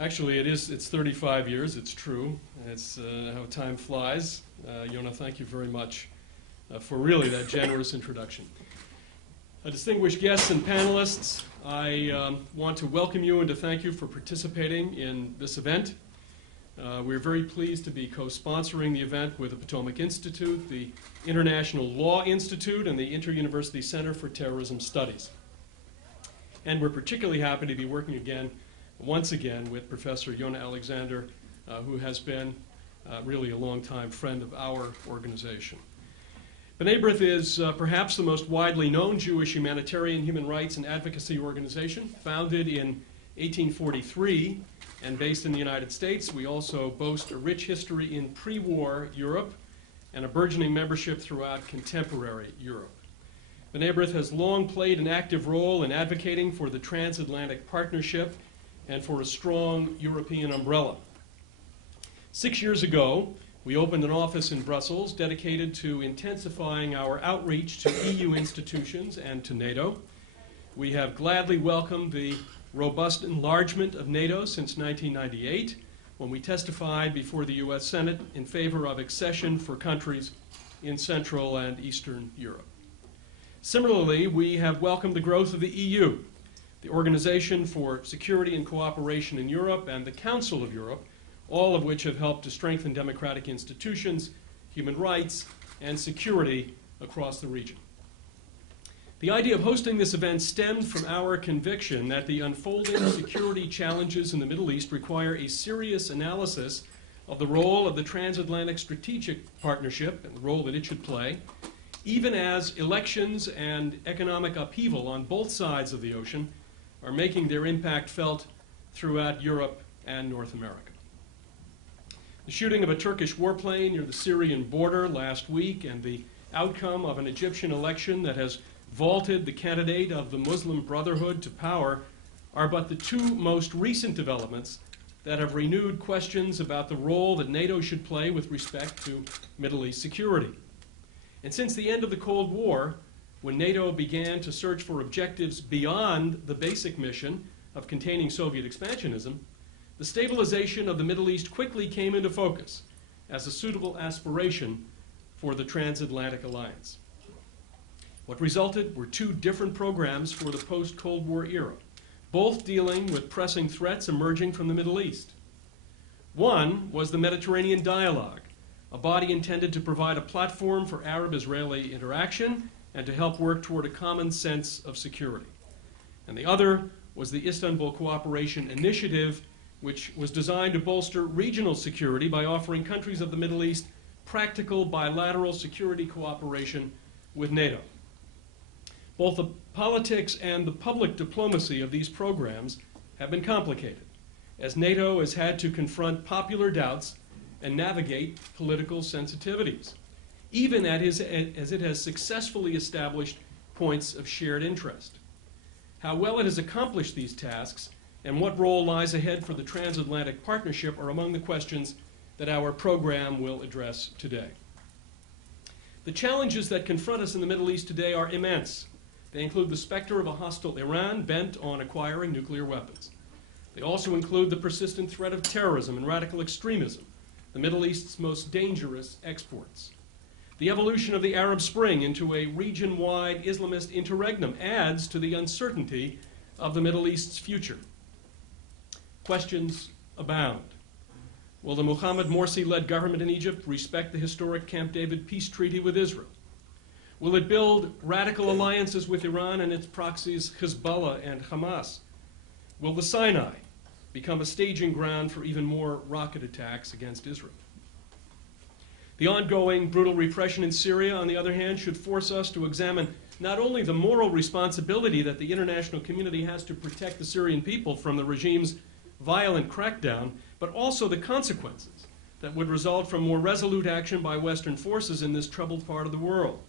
Actually, it's 35 years, it's true. It's how time flies. Yona, thank you very much for really that generous introduction. Distinguished guests and panelists, I want to welcome you and to thank you for participating in this event. We're very pleased to be co-sponsoring the event with the Potomac Institute, the International Law Institute, and the Inter-University Center for Terrorism Studies. And we're particularly happy to be working once again with Professor Yona Alexander, who has been really a long-time friend of our organization. B'nai B'rith is perhaps the most widely known Jewish humanitarian, human rights, and advocacy organization, founded in 1843 and based in the United States. We also boast a rich history in pre-war Europe and a burgeoning membership throughout contemporary Europe. B'nai B'rith has long played an active role in advocating for the transatlantic partnership and for a strong European umbrella. 6 years ago, we opened an office in Brussels dedicated to intensifying our outreach to EU institutions and to NATO. We have gladly welcomed the robust enlargement of NATO since 1998, when we testified before the U.S. Senate in favor of accession for countries in Central and Eastern Europe. Similarly, we have welcomed the growth of the EU, the Organization for Security and Cooperation in Europe, and the Council of Europe, all of which have helped to strengthen democratic institutions, human rights, and security across the region. The idea of hosting this event stemmed from our conviction that the unfolding security challenges in the Middle East require a serious analysis of the role of the transatlantic strategic partnership and the role that it should play, even as elections and economic upheaval on both sides of the ocean are making their impact felt throughout Europe and North America. The shooting of a Turkish warplane near the Syrian border last week and the outcome of an Egyptian election that has vaulted the candidate of the Muslim Brotherhood to power are but the two most recent developments that have renewed questions about the role that NATO should play with respect to Middle East security. And since the end of the Cold War, when NATO began to search for objectives beyond the basic mission of containing Soviet expansionism, the stabilization of the Middle East quickly came into focus as a suitable aspiration for the transatlantic alliance. What resulted were two different programs for the post-Cold War era, both dealing with pressing threats emerging from the Middle East. One was the Mediterranean Dialogue, a body intended to provide a platform for Arab-Israeli interaction and to help work toward a common sense of security. And the other was the Istanbul Cooperation Initiative, which was designed to bolster regional security by offering countries of the Middle East practical bilateral security cooperation with NATO. Both the politics and the public diplomacy of these programs have been complicated, as NATO has had to confront popular doubts and navigate political sensitivities, even as it has successfully established points of shared interest. How well it has accomplished these tasks and what role lies ahead for the transatlantic partnership are among the questions that our program will address today. The challenges that confront us in the Middle East today are immense. They include the specter of a hostile Iran bent on acquiring nuclear weapons. They also include the persistent threat of terrorism and radical extremism, the Middle East's most dangerous exports. The evolution of the Arab Spring into a region-wide Islamist interregnum adds to the uncertainty of the Middle East's future. Questions abound. Will the Mohammed Morsi-led government in Egypt respect the historic Camp David peace treaty with Israel? Will it build radical alliances with Iran and its proxies Hezbollah and Hamas? Will the Sinai become a staging ground for even more rocket attacks against Israel? The ongoing brutal repression in Syria, on the other hand, should force us to examine not only the moral responsibility that the international community has to protect the Syrian people from the regime's violent crackdown, but also the consequences that would result from more resolute action by Western forces in this troubled part of the world.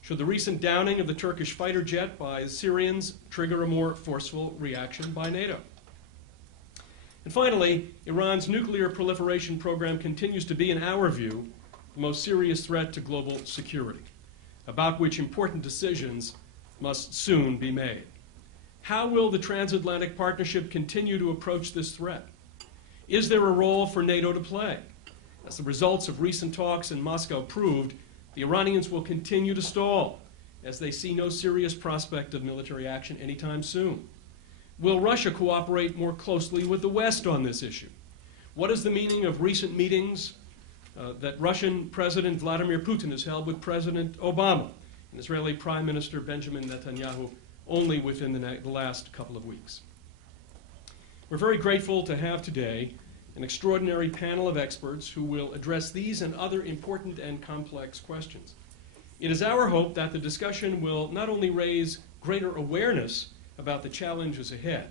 Should the recent downing of the Turkish fighter jet by the Syrians trigger a more forceful reaction by NATO? And finally, Iran's nuclear proliferation program continues to be, in our view, the most serious threat to global security, about which important decisions must soon be made. How will the transatlantic partnership continue to approach this threat? Is there a role for NATO to play? As the results of recent talks in Moscow proved, the Iranians will continue to stall as they see no serious prospect of military action anytime soon. Will Russia cooperate more closely with the West on this issue? What is the meaning of recent meetings that Russian President Vladimir Putin has held with President Obama and Israeli Prime Minister Benjamin Netanyahu only within the last couple of weeks? We're very grateful to have today an extraordinary panel of experts who will address these and other important and complex questions. It is our hope that the discussion will not only raise greater awareness about the challenges ahead,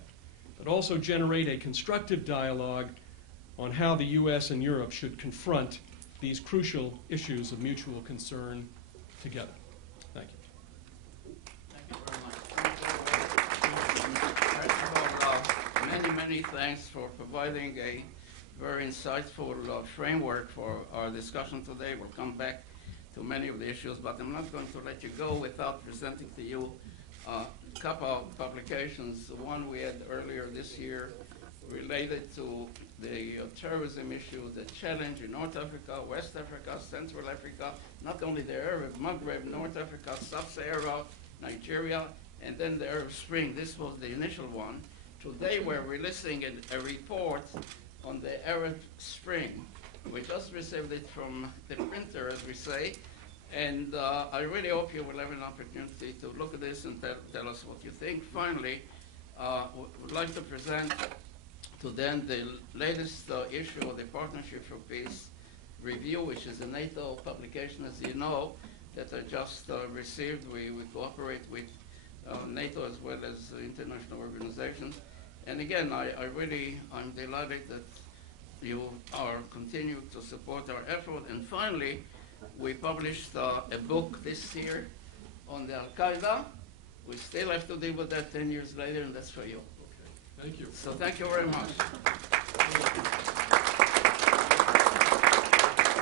but also generate a constructive dialogue on how the U.S. and Europe should confront these crucial issues of mutual concern together. Thank you. Thank you very much. First of all, many thanks for providing a very insightful framework for our discussion today. We'll come back to many of the issues, but I'm not going to let you go without presenting to you a couple of publications. One we had earlier this year related to the terrorism issue, the challenge in North Africa, West Africa, Central Africa, not only the Arab Maghreb, North Africa, Sub-Sahara, Nigeria, and then the Arab Spring. This was the initial one. Today we're releasing a report on the Arab Spring. We just received it from the printer, as we say, and I really hope you will have an opportunity to look at this and tell us what you think. Finally, would like to present to them the latest issue of the Partnership for Peace Review, which is a NATO publication, as you know, that I just received. We cooperate with NATO as well as international organizations. And again, I'm delighted that you are continuing to support our effort. And finally, we published a book this year on the Al-Qaeda. We still have to deal with that 10 years later, and that's for you. Thank you. So thank you very much.